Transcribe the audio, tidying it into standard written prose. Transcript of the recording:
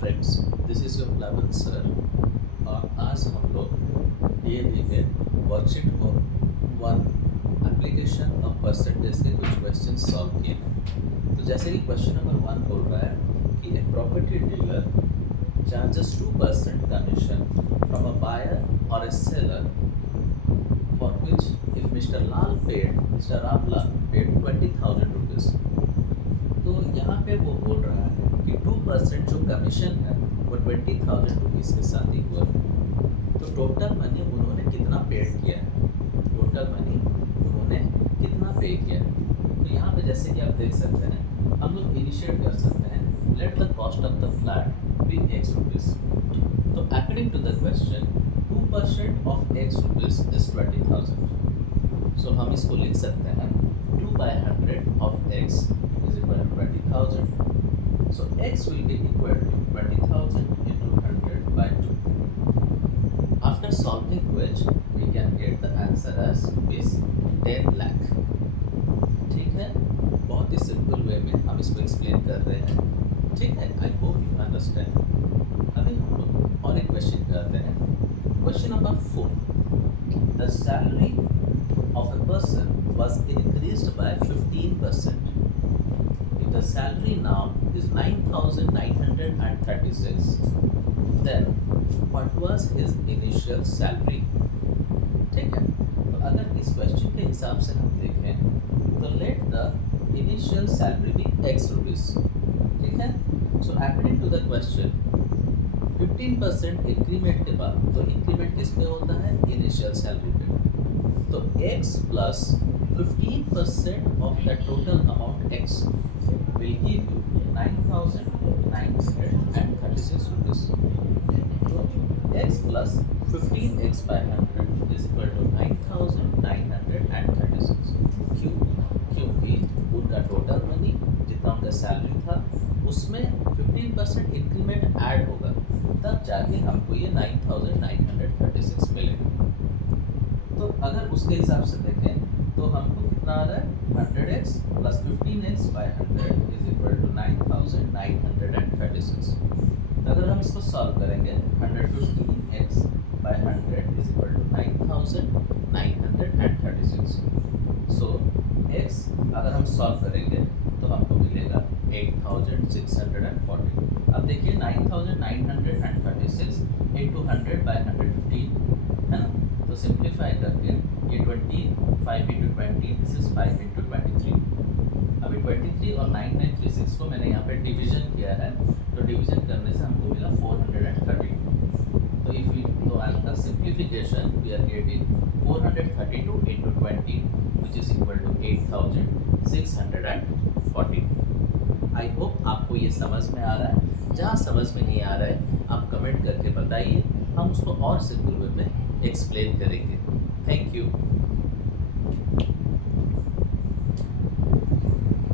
Friends, this is your Plavan sir. और आज हम लोग डीएवी में worksheet one application of percentage के कुछ क्वेश्चन सॉल्व किए हैं। तो जैसे कि क्वेश्चन नंबर वन बोल रहा है कि a property dealer charges 2% commission from a buyer और a seller for which if Mr. Ramlal paid 20,000 rupees। तो यहाँ पे वो बोल रहा है कि 2% जो कमीशन है वो 20,000 रुपीज़ के साथ इक्वल है। तो टोटल मनी उन्होंने कितना पेड किया है, टोटल मनी उन्होंने कितना पे किया है। तो यहाँ पे जैसे कि आप देख सकते हैं, हम लोग इनिशिएट कर सकते हैं, let the cost of the flat be x rupees. तो according to the question 2% of x rupees is 20,000। So हम इसको लिख सकते हैं 2/100 of x is equal to 20,000. So x will be equal to 20,000 into 100 by 2. After solving which we can get the answer as is 10 lakh. ठीक है, बहुत ही simple way में हम इसको एक्सप्लेन कर रहे हैं। ठीक है, आई होप यू अंडरस्टैंड। अभी हम लोग और एक क्वेश्चन करते हैं। Question number 4, the salary of a person was increased by 15%. If the salary now is 9,936, then what was his initial salary? ठीक है, तो अगर इस क्वेश्चन के हिसाब से हम देखें तो let the initial salary be x rupees. ठीक है, so according to the question 15% increment के बाद, तो इंक्रीमेंट किस पे होता है, इनिशियल सैलरी पे। तो x plus 15% of the total amount x will give you 9,936 rupees. So x plus 15x by 100 is equal to 9,936. क्यों? क्योंकि उनका टोटल मनी जितना उनका सैलरी था उसमें 15% इंक्रीमेंट ऐड होगा, तब जाके हमको ये 9,936 मिलेगा। तो अगर उसके हिसाब से देखें तो हमको कितना आ रहा है, 100x plus 15x by 100 is equal to 9,936। तो अगर हम इसको सॉल्व करेंगे 115x by 100 is equal to 9,936। So x अगर हम सॉल्व करेंगे तो हमको मिलेगा 8,640। अब देखिए 9,936 इंटू 100 by 115 है ना, तो सिंप्लीफाई करके ये 25 इंटू 20 दिस इज 5 इंटू 23। अभी 23 और 9,936 को मैंने यहाँ पे डिवीजन किया है, तो डिवीजन करने से हमको मिला 432। तो if we do after simplification we are getting 432 into 20 which is equal to 8,640। I hope आपको ये समझ में आ रहा है। जहाँ समझ में नहीं आ रहा है आप कमेंट करके बताइए, हम उसको और सिंपल वे में एक्सप्लेन करेंगे। Thank you.